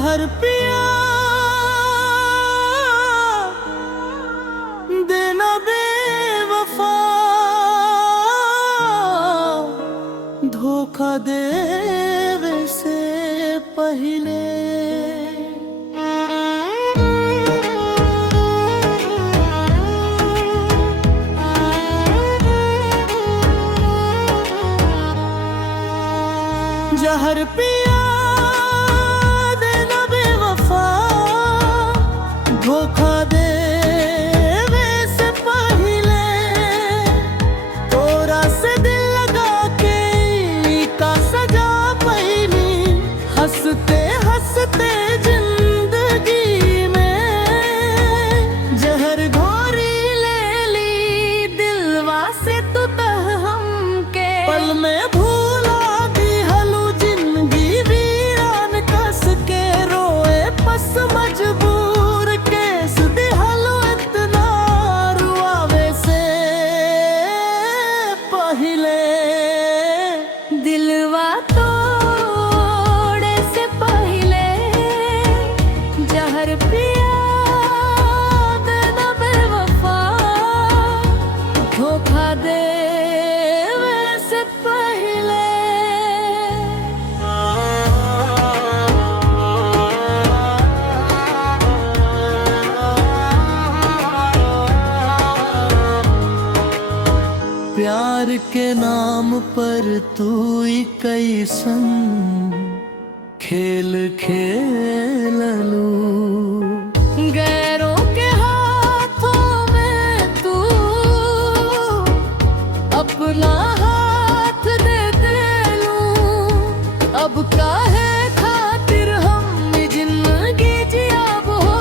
जहर पिया देना बेवफा, धोखा देवे से पहले। जहर पिया देना बेवफा, धोखा देवे से पहले। तोरा से दिल लगा के का सजा पैनी, हंसते हंसते जिंदगी में जहर घोरी ले ली दिलवा से। तू तो हमके पल में मजबूर कैस दिहलो इतना रुआवे से पहले। दिलवा तोड़े से पहले जहर पिया देना बेवफा, धोखा देवे से पहले। प्यार के नाम पर तू ही कैसन खेल खेललू, गैरों के हाथों में तू अपना हाथ दे देलू। अब काहे खातिर हम जिंदगी जियाब हो,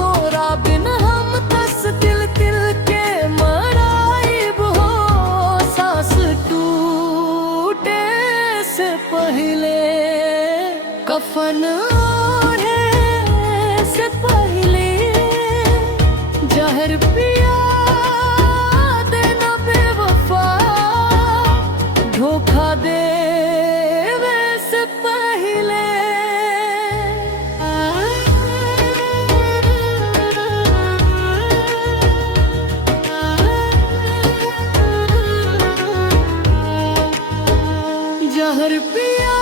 तोरा बिन हम तस दिल दिल के मराइब हो। सांस टूटे से पहले, कफन ओढ़े से पहले जहर पिया देना बेवफा, धोखा देवे से पहले। जहर पिया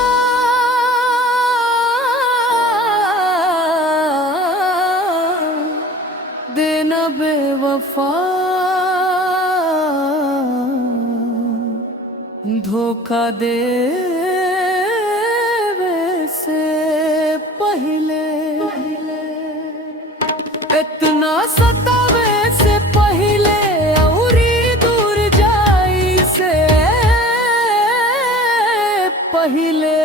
देना बेवफा, धोखा देवे से पहले। इतना सतावे से पहले औरी दूर जाई से पहले।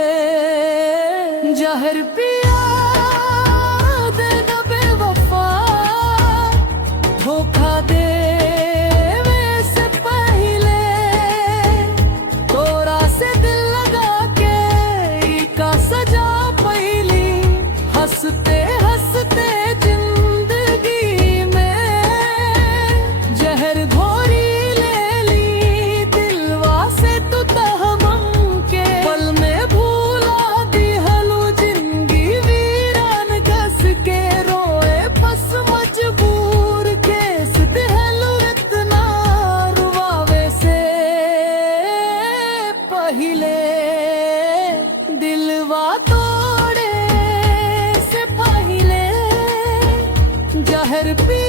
जहर पिया देना बेवफा, धोखा देवे से पहले। तोरा से दिल लगा के का सजा पैली, हंसते हंसते जिंदगी में जहर घोरी ले ली दिलवा से। तू तो हमके पल में भूला दिहलो जिंदगी वीरान घस के रोए बस मजबूर कैस दिहलो इतना रुआवे से पहले। दिलवा तोड़े से पहले जहर पी